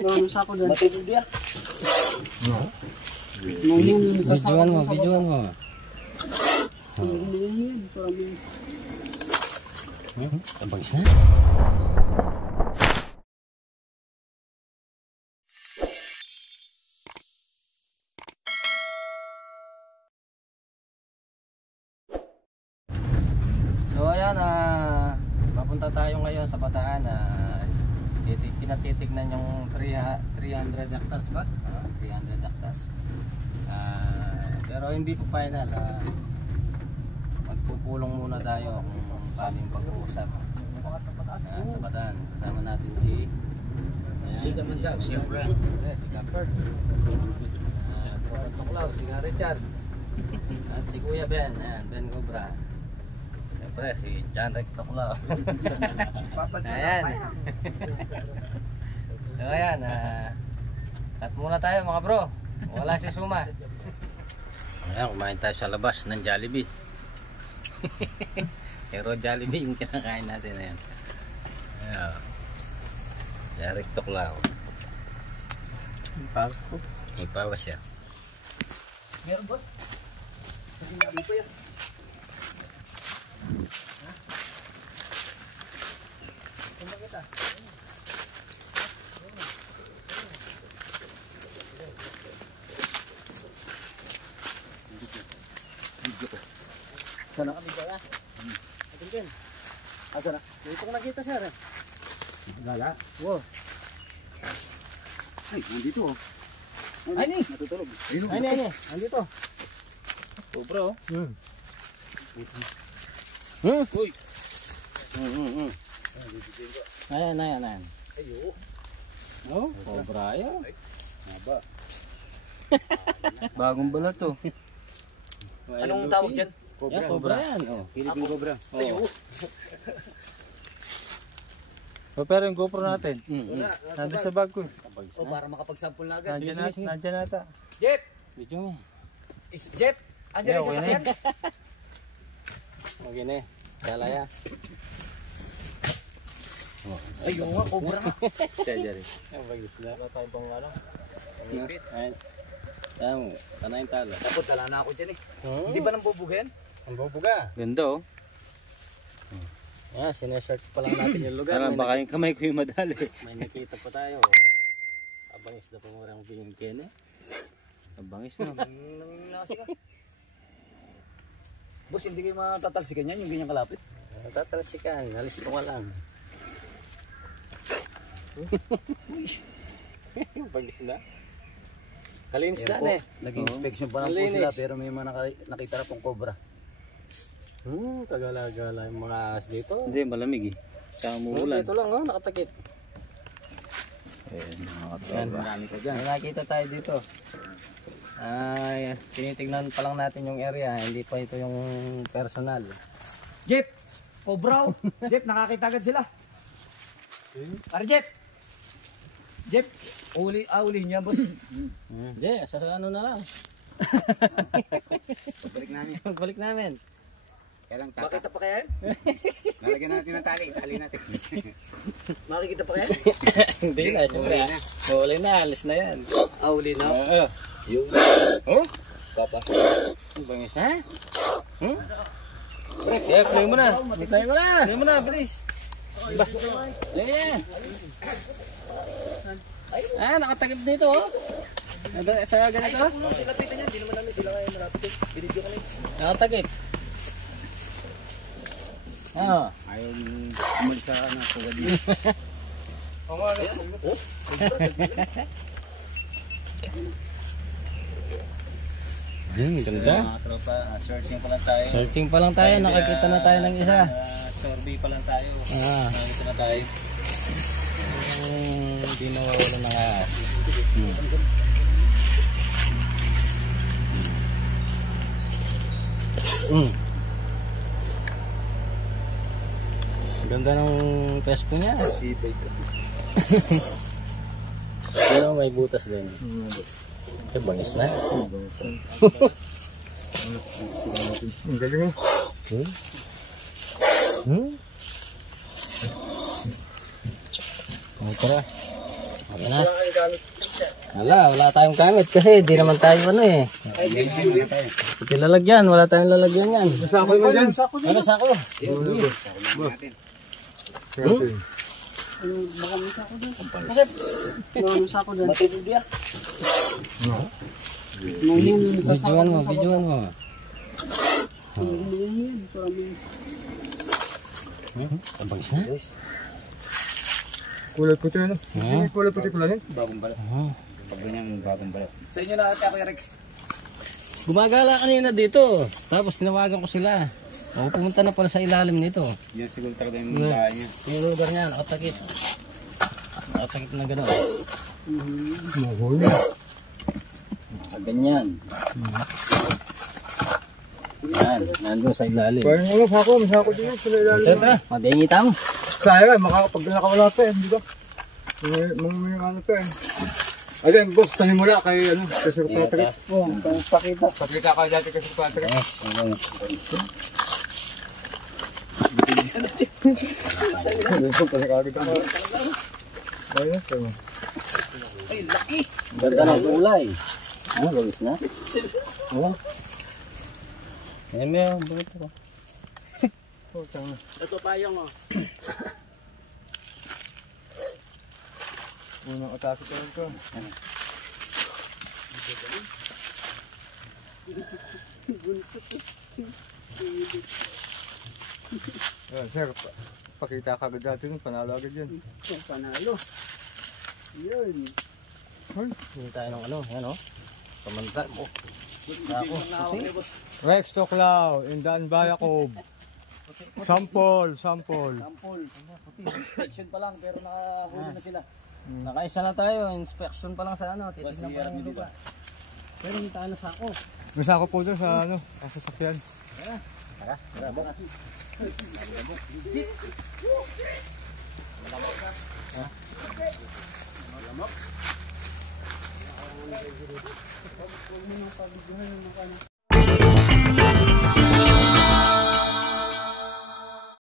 Ano sa ako dyan? Matibig dia. Videoan mo. Ang bangis na. So ayan, papunta tayo ngayon sa Bataan. Pinatitignan yung 300 hectares ba? 300 hectares. Pero hindi po final. Magpupulong muna tayo kung paano yung pag-uusap sa Bataan. Kasama natin si Kamandag, siyempre. Si Gapper, Tuklaw, si Richard, at si Kuya Ben. Ayan, Ben Cobra. Siyempre si John Rick Tuklaw. Ayan. So ayan, cut muna tayo mga bro. Wala si Suma. Ayan, kumain tayo sa labas ng Jollibee. Pero Jollibee yung kinakain natin. Ayan. Ayan. John Rick Tuklaw. May pawas siya. Meron boss? Hindi pa yan. Sana kami ba? Atin. Asa na? Dito ko nakita siya rin. Gala? Wow. Ay, nandito oh. Ay ni! Natutulog. Ay ni! Andito. Sobra oh. Uy. Ayan. Ayo. Oh, cobra yan. Haba. Bagong balat to. Anong tawag dyan? Cobra. Cobra yan. Oh. Philippine Cobra. Ayo. Pero yung GoPro natin, Wala. nandun sa bag ko. O para makapag-sample na agad. Nandiyan nata. Jeff! Video mo. Jeff! Andiyan Yeah, yung okay na sasakyan? Okay na. Kala ya. Ayun nga, Cobra nga. Jerry. Ang bagis na. Wala tayong pang ano. Ayan. Ayan. Tanayin talo. Dapat wala na ako dyan eh. Hindi ba nang bubugan? Ang bubuga. Ganda oh. Sinesearch pa lang natin yung lugar. Baka yung kamay ko yung madali. May nakita pa tayo. Abangis na pangurang bingkin eh. Abangis na. Nanginasi ka. Boss, hindi kayo matatalsikan yan, yung ganyang kalapit. Tatalsikan. Alis ko ka lang. Abangis na. Kalinis na eh. Nag-inspection pa lang po sila pero may mga nakita na pong cobra. Tagala-gala yung mga ahas dito. Hindi, malamig eh. Tsaka umuulan. Dito lang oh, nakatakip. Yan, marami ko dyan. May nakita tayo dito. Tinitignan pa lang natin yung area. Hindi pa ito yung personal. Jeff! Cobra! Jeff, nakakita agad sila. Para Jeff! Jeff! Uli niya boss. Hindi, sa ano na lang. Balik namin. Kailang Makita pa kaya yan? Lalagyan natin ng tali natin. Makikita pa kaya? Hindi na, siyempre. Huli na, alis na yan. Uli na. Yung. Oh? Papa. Ang bangis na. Yeah, play mo na. Play mo na. Play mo na, please. Ayan. Nakatakip dito oh. Sa ganito. Lapitan niya, hindi naman namin sila kaya malapit. Binidyo ka na. Nakatakip. Ayaw umalis sa pugad niya. Ganda. Tropa, searching pa lang tayo. Searching pa lang tayo, nakakita na tayo ng isa. Survey pa lang tayo. Nakakita na tayo. Hindi nawawala ng ahas. Ganda ng pesto niya. Sibay ka. Pero may butas din. Bangis na. Ang galing mo. Tara. Tara na. Wala tayong gamit kasi di naman tayo ano eh. Pati lalagyan, wala tayong lalagyan yan. Sako mo dyan. Ano sako? Videoan mo. Abang na? Kulay puti ano? Kulay puti pala yun. Bagong balat. Pag ganyan, bagong balat. Sa inyo na ate, Kuya Rex. Gumagala kanina dito. Tapos tinawagan ko sila. O pumunta na pala sa ilalim nito. Yan siguro talaga yung lahat niya. Yung lugar niya, nakatakip. Nakatakip na gano'n. Mahuli. Ganyan. Yan, nandun sa ilalim. Parang ano, sako, may sako din yun. Sila ilalim. Teka, mabingita mo. Kaya pag nakawala pa eh, di ba? May ano pa eh. Again, boss, tanim mo na kay ano, kasi Patrick. Oh, pakita. Pakita ka dati kasi Patrick. Yes, Ay, laki. ganda ng kulay. Ano, gawis na? Oo. Ayan mo yung buto ko. Ito payong oh. Unang atake ko ito. Sir, pakita ka agad dati nun, panalo agad yan. Panalo. Yun. Hindi tayo ng ano, yan o. Pamanta mo. Ako, Rex Toklaw, Indan Bayakob. Sample. Sampol. Inspection pa lang pero nakahuli na sila. Nakaisa na tayo, inspection pa lang sa ano, titignan pa lang yung lupa. Pero hindi tayo nasako. Nasa ko po doon sa ano, sa sasakyan. Tara.